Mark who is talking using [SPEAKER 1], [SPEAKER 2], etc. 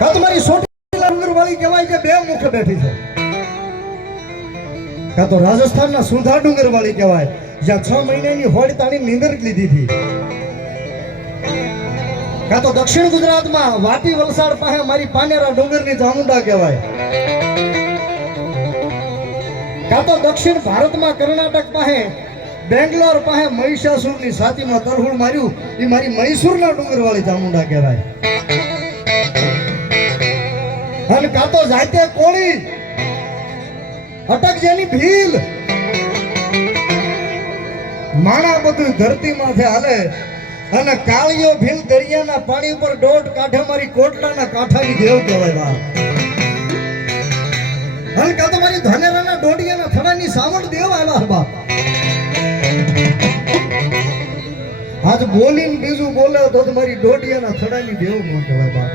[SPEAKER 1] કાં તમારી મારી સોટી ડુંગર વાળી કહેવાય કે બે મુખ બેઠી છે. કાં તો રાજસ્થાનના સુંધા ડુંગરવાળી કહેવાય. જ્યાં છ મહિનાની હોળી તાણી નીંદર લીધી હતી. કાં તો દક્ષિણ ગુજરાતમાં વાપી વલસાડ પાસે મારી પાનેરા ડુંગરની ચામુંડા કહેવાય. કાં તો દક્ષિણ ભારતમાં કર્ણાટક પાસે, બેંગ્લોર પાસે મહિષાસુરની છાતીમાં તરહુળ માર્યું. એ મારી મૈસૂરના ડુંગર વાળી ચામુંડા કહેવાય. અને કાં તો જાતે કોળી. અટક જેની ભીલ. માણા બધું ધરતી માથે હાલે. અને કાળીઓ ભીલ દરિયાના પાણી ઉપર દોઢ કાંઠે મારી કોટલાના કાંઠાની દેવ કહેવાય બા. અને કાં તો મારી ધાનેરાના દોડિયાના થડાની સાવણ દેવ આવ્યા બા. આજ બોલીને બીજું બોલે તો તો મારી દોઢિયાના થડાની દેવ ન કહેવાય બા.